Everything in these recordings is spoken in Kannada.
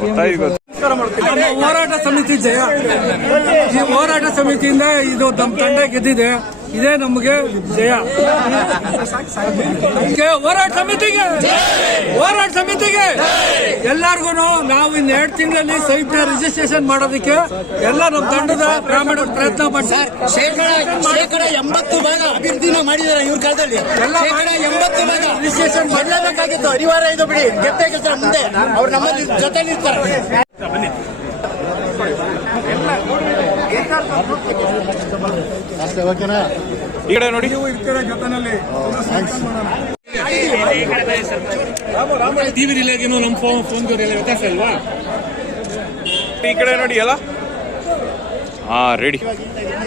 おたゆが ಹೋರಾಟ ಸಮಿತಿ ಜಯ. ಈ ಹೋರಾಟ ಸಮಿತಿಯಿಂದ ಇದು ನಮ್ಮ ತಂಡ ಗೆದ್ದಿದೆ. ಇದೇ ನಮಗೆ ಜಯ. ಹೋರಾಟ ಸಮಿತಿಗೆ. ಹೋರಾಟ ಸಮಿತಿಗೆ. ಎಲ್ಲರಿಗೂ ನಾವು ಇನ್ನು ಎರಡು ತಿಂಗಳಲ್ಲಿ ಸೈಟ್ ರಿಜಿಸ್ಟ್ರೇಷನ್ ಮಾಡೋದಕ್ಕೆ ಎಲ್ಲ ನಮ್ಮ ತಂಡದ ಗ್ರಾಮೀಣ ಪ್ರಯತ್ನ ಮಾಡ್ತಾರೆ ಶೇಕಡ ಎಂಬತ್ತು ಭಾಗ ಅಭಿವೃದ್ಧಿನ ಮಾಡಿದ್ದಾರೆ ಇವ್ರ ಕಾಲದಲ್ಲಿ. ಎಲ್ಲ ಎಂಬತ್ತು ಭಾಗ ರಿಜಿಸ್ಟ್ರೇಷನ್ ಮಾಡಲೇಬೇಕಾಗಿತ್ತು. ಅನಿವಾರ್ಯ ಇದು ಬಿಡಿ. ಗೆದ್ದೆ ಮುಂದೆ ಅವ್ರು ನಮ್ಮಲ್ಲಿ ಜೊತೆ ಇರ್ತಾರೆ ಈ ಕಡೆ ನೋಡಿ. ಟಿವಿ ಏನೋ ನಮ್ಮ ಫೋನ್ ಫೋನ್ ವ್ಯತ್ಯಾಸ ಅಲ್ವಾ? ಈ ಕಡೆ ನೋಡಿ ಎಲ್ಲ. ಹಾ ರೆಡಿ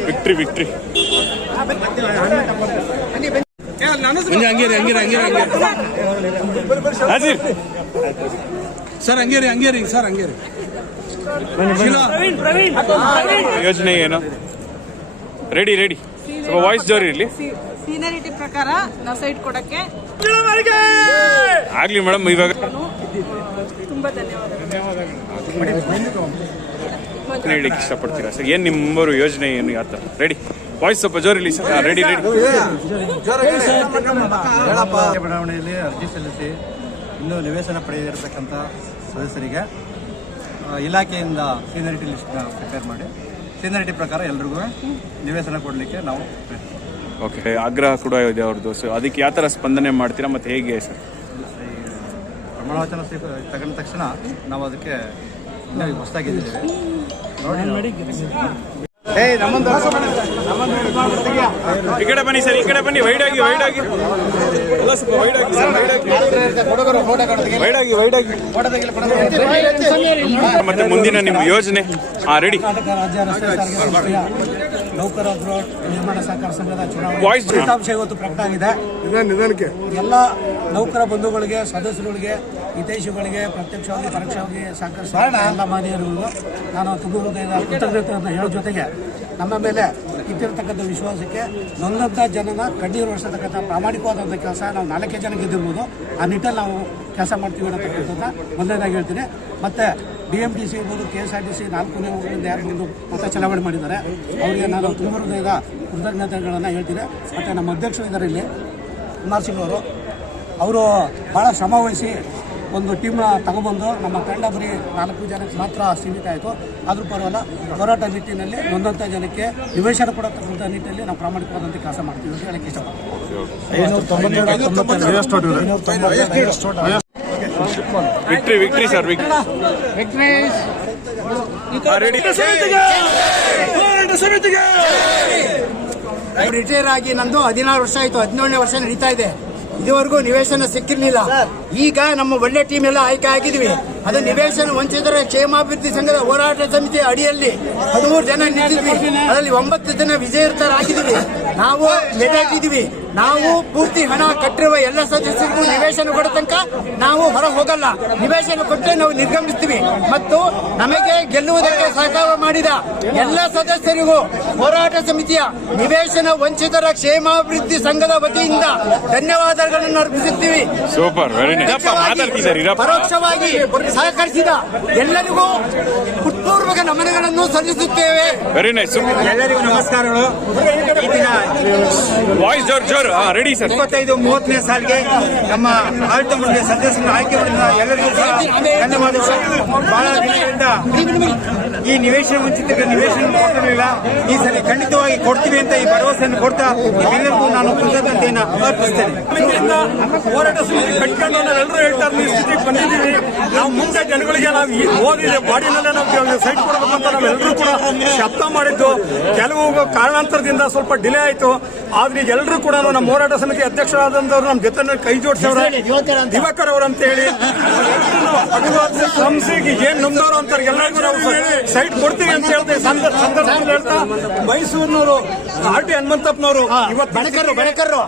ವಿಕ್ಟ್ರಿ ವಿಕ್ಟ್ರಿ ಹಂಗೆ ಹಂಗೇರಿ ಹಂಗೇರಿ ಹಂಗೇರಿ ಸರ್ ಹಂಗೇರಿ ಹಂಗೇರಿ ಸರ್ ಹಂಗೇರಿ. ಯೋಜನೆ ಏನು? Ready ready. ಸ್ವಲ್ಪ ವಾಯ್ಸ್ ಜೋರಿ ಇರಲಿ. ಸೀನಿಯರಿಟಿ ಪ್ರಕಾರ ನಾವು ಸೈಟ್ ಕೊಡಕ್ಕೆ ಆಗ್ಲಿ ಮೇಡಮ್ ಇವಾಗ ತುಂಬಾ ಧನ್ಯವಾದಗಳು. ಹೇಳಲಿಕ್ಕೆ ಇಷ್ಟಪಡ್ತೀರಾ ಸರ್? ಏನ್ ನಿಮ್ಮವರು ಯೋಜನೆ ಏನು ಯಾವ ಥರ ರೆಡಿ. ವಾಯ್ಸ್ ಸ್ವಲ್ಪ ಜೋರ್ ಇಲ್ಲಿ ಸರ್. Ready ready. ಬಡಾವಣೆಯಲ್ಲಿ ಅರ್ಜಿ ಸಲ್ಲಿಸಿ ಇನ್ನೂ ನಿವೇಶನ ಪಡೆದಿರತಕ್ಕಂಥ ಸದಸ್ಯರಿಗೆ ಇಲಾಖೆಯಿಂದ ಸೀನಿಯರಿಟಿ ಲಿಸ್ಟ್ ಪ್ರಿಪೇರ್ ಮಾಡಿ ಸೀನಿಯರಿಟಿ ಪ್ರಕಾರ ಎಲ್ರಿಗೂ ನಿವೇಶನ ಕೊಡಲಿಕ್ಕೆ ನಾವು ಪ್ರಯತ್ನ. ಓಕೆ ಆಗ್ರಹ ಕೂಡ ಇದೆ ಅವ್ರದ್ದು. ಸೊ ಅದಕ್ಕೆ ಯಾವ ಥರ ಸ್ಪಂದನೆ ಮಾಡ್ತೀರಾ ಮತ್ತು ಹೇಗೆ ಸರ್? ಪ್ರಮಾಣವಚನ ಸ್ವೀಕ ತಗೊಂಡ ತಕ್ಷಣ ನಾವು ಅದಕ್ಕೆ ಹೊಸದಾಗಿದ್ದೀವಿ. ನೋಡಿ. ಈ ಕಡೆ ಬನ್ನಿ ಸರ್ ಈ ಕಡೆ ಬನ್ನಿ ವೈಡ್ ಆಗಿ ವೈಡ್ ಆಗಿ. ಎಲ್ಲ ಸ್ವಲ್ಪ ವೈಡ್ ಆಗಿ ಸರ್ ವೈಡ್ ಆಗಿ. ವೈಡ್ ಆಗಿ ವೈಡ್ ಆಗಿ. ಮತ್ತೆ ಮುಂದಿನ ನಿಮ್ಮ ಯೋಜನೆ. ಕರ್ನಾಟಕ ರಾಜ್ಯ ರಸ್ತೆ ಸಾರಿಗೆ ಸಂಸ್ಥೆಯ ನೌಕರ ಗೃಹ ನಿರ್ಮಾಣ ಸಹಕಾರ ಸಂಘದ ಚುನಾವಣೆ ಫಲಿತಾಂಶ ಇವತ್ತು ಪ್ರಕಟ ಆಗಿದೆ. ಎಲ್ಲ ನೌಕರ ಬಂಧುಗಳಿಗೆ ಸದಸ್ಯರುಗಳಿಗೆ ಹಿತೈಷಿಗಳಿಗೆ ಪ್ರತ್ಯಕ್ಷವಾಗಿ ಪರೋಕ್ಷವಾಗಿ ಸಹಕರಿಸಿದ ಎಲ್ಲ ಮಾನ್ಯರಿಗೂ ನಾನು ತುಂಬ ಹೃದಯದ ಕೃತಜ್ಞತೆಯನ್ನು ಹೇಳೋ ಜೊತೆಗೆ ನಮ್ಮ ಮೇಲೆ ಇಟ್ಟಿರತಕ್ಕಂಥ ವಿಶ್ವಾಸಕ್ಕೆ ನೊಂದಂಥ ಜನನ ಕಣ್ಣೀರು ಒರೆಸತಕ್ಕಂಥ ಪ್ರಾಮಾಣಿಕವಾದಂಥ ಕೆಲಸ ನಾವು ನಾಲ್ಕೇ ಜನ ಗೆದ್ದಿರ್ಬೋದು. ಆ ನಿಟ್ಟಲ್ಲಿ ನಾವು ಕೆಲಸ ಮಾಡ್ತೀವಿ ಅನ್ನತಕ್ಕಂಥದ್ದು ಒಂದನೇದಾಗಿ ಹೇಳ್ತೀನಿ. ಮತ್ತು ಡಿ ಎಂ ಟಿ ಸಿ ಇರ್ಬೋದು, K S R T C ನಾಲ್ಕು ನಿಯಮಗಳಿಂದ ಯಾರು ಮತ ಚಲಾವಣೆ ಮಾಡಿದ್ದಾರೆ, ಅವರಿಗೆ ನಾನು ತುಂಬ ಹೃದಯದ ಕೃತಜ್ಞತೆಗಳನ್ನು ಹೇಳ್ತೀನಿ. ಮತ್ತು ನಮ್ಮ ಅಧ್ಯಕ್ಷರು ಇದ್ದಾರೆ ಇಲ್ಲಿ, ಕುಮಾರ್ ಸಿಂಗ್ ಅವರು. ಅವರು ಭಾಳ ಶ್ರಮ ವಹಿಸಿ ಒಂದು ಟೀಮ್ನ ತಗೊಬಂದು ನಮ್ಮ ತಂಡ ಬರೀ ನಾಲ್ಕು ಜನಕ್ಕೆ ಮಾತ್ರ ಸೀಮಿತ ಆಯಿತು. ಆದರೂ ಪರವಾಗಿಲ್ಲ, ಹೋರಾಟ ನಿಟ್ಟಿನಲ್ಲಿ ನೊಂದಂಥ ಜನಕ್ಕೆ ನಿವೇಶನ ಕೊಡತಕ್ಕಂಥ ನಿಟ್ಟಿನಲ್ಲಿ ನಾವು ಪ್ರಾಮಾಣಿಕವಾದಂಥ ಕೆಲಸ ಮಾಡ್ತೀವಿ ಅಂತ ಹೇಳಕ್ಕೆ ಇಷ್ಟಪಡ್ತೀನಿ. Victory victory sir victory ready retire ಆಗಿ ನಂದು ಹದಿನಾರು ವರ್ಷ ಆಯ್ತು ಹದಿನೇಳನೇ ವರ್ಷ ನಡೀತಾ ಇದೆ. ಇದುವರೆಗೂ ನಿವೇಶನ ಸಿಕ್ಕಿರ್ಲಿಲ್ಲ. ಈಗ ನಮ್ಮ ಒಳ್ಳೆ ಟೀಮ್ ಎಲ್ಲ ಆಯ್ಕೆ ಆಗಿದ್ವಿ. ಅದು ನಿವೇಶನ ವಂಚಿತರ ಕ್ಷೇಮಾಭಿವೃದ್ಧಿ ಸಂಘದ ಹೋರಾಟ ಸಮಿತಿ ಅಡಿಯಲ್ಲಿ ಹದಿಮೂರು ಜನ ನಿಂತಿದ್ವಿ. ಅದರಲ್ಲಿ ಒಂಬತ್ತು ಜನ ವಿಜೇತರಾಗಿದ್ವಿ ನಾವು ಮೆದಾಟಿದ್ವಿ ನಾವು ಪೂರ್ತಿ ಹಣ ಕಟ್ಟಿರುವ ಎಲ್ಲ ಸದಸ್ಯರಿಗೂ ನಿವೇಶನ ಕೊಡೋ ತನಕ ನಾವು ಹೊರ ಹೋಗಲ್ಲ. ನಿವೇಶನ ಕೊಟ್ಟರೆ ನಾವು ನಿರ್ಗಮಿಸ್ತೀವಿ. ಮತ್ತು ನಮಗೆ ಗೆಲ್ಲುವುದಕ್ಕೆ ಸಹಕಾರ ಮಾಡಿದ ಎಲ್ಲ ಸದಸ್ಯರಿಗೂ ಹೋರಾಟ ಸಮಿತಿಯ ನಿವೇಶನ ವಂಚಿತರ ಕ್ಷೇಮಾಭಿವೃದ್ಧಿ ಸಂಘದ ವತಿಯಿಂದ ಧನ್ಯವಾದಗಳನ್ನು ಅರ್ಪಿಸುತ್ತೀವಿ. ಸೂಪರ್ ಪರೋಕ್ಷವಾಗಿ ಸಹಕರಿಸಿದ ಎಲ್ಲರಿಗೂ ಹೃತ್ಪೂರ್ವಕ ನಮನಗಳನ್ನು ಸಲ್ಲಿಸುತ್ತೇವೆ. ವೆರಿ ನೈಸ್ ಎಲ್ಲರಿಗೂ ನಮಸ್ಕಾರಗಳು. ವಾಯ್ಸ್ ಜೋರ್ ಜೋರ್ ರೆಡಿ ಸರ್ ಇಪ್ಪತ್ತೈದು ಮೂವತ್ತನೇ ಸಾಲಿಗೆ ನಮ್ಮ ಆಡಳಿತ ಮಂಡಳಿ ಸದಸ್ಯರನ್ನು ಆಯ್ಕೆ ಮಾಡಿದ ಎಲ್ಲರಿಗೂ ಸಹ ಧನ್ಯವಾದಗಳು. ಬಹಳ ದಿನಗಳಿಂದ ಈ ನಿವೇಶನ ವಂಚಿತರಿಗೆ ನಿವೇಶನ ಕೊಟ್ಟಿರಲಿಲ್ಲ ಈ ಸಲ ಖಂಡಿತವಾಗಿ ಕೊಡ್ತೀವಿ ಅಂತ ಈ ಭರವಸೆಯನ್ನು ಕೊಡ್ತಾ ಎಲ್ಲರಿಗೂ ನಾನು ಕೃತಜ್ಞತೆಯನ್ನು ಅರ್ಪಿಸ್ತೇನೆ. ಇದರಿಂದ ಹೋರಾಟ ಸಮಿತಿ ಕಟ್ಕೊಂಡು ನಾವೆಲ್ಲರೂ ಹೇಳ್ತಾ ಇದ್ದೀವಿ ಈ ಸ್ಥಿತಿಗೆ ಬಂದಿದ್ದೀವಿ ನಾವು ಮುಂದೆ ಜನಗಳಿಗೆ ನಾವು ಈ ಓದಿದೆ ಬಾಡಿನಲ್ಲೇ ನಾವು ಸೈಟ್ ಕೊಡಬೇಕಂತ ಅಂತ ನಾವೆಲ್ಲರೂ ಕೂಡ ಶಬ್ದ ಮಾಡಿದ್ದು. ಕೆಲವು ಕಾರಣಾಂತರದಿಂದ ಸ್ವಲ್ಪ ಡಿಲೇ ಆಯ್ತು ಆದ್ರೆ ಈಗ ಎಲ್ಲರೂ ಕೂಡ ನಮ್ಮ ಹೋರಾಟ ಸಮಿತಿ ಅಧ್ಯಕ್ಷರಾದಂತವ್ರು ನಮ್ಮ ಜೊತೆ ಕೈ ಜೋಡಿಸವ್ರೆ ದಿವಾಕರ್ ಅವರು ಅಂತ ಹೇಳಿ. ಸಂಸ್ಥೆಗೆ ಏನ್ ನಮ್ದವ್ರು ಅಂತ ಎಲ್ಲರಿಗೂ ನಾವು ಸೈಟ್ ಕೊಡ್ತೀವಿ ಅಂತ ಹೇಳ್ತಾ ಸಂದರ್ಭದಲ್ಲಿ ಹೇಳ್ತಾ ಮೈಸೂರಿನವರು ಆರ್ ಟಿ ಹನುಮಂತಪ್ಪನವರು ಇವತ್ತು ಬೆಳಕರು ಬಣಕರ್ರು.